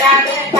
grata.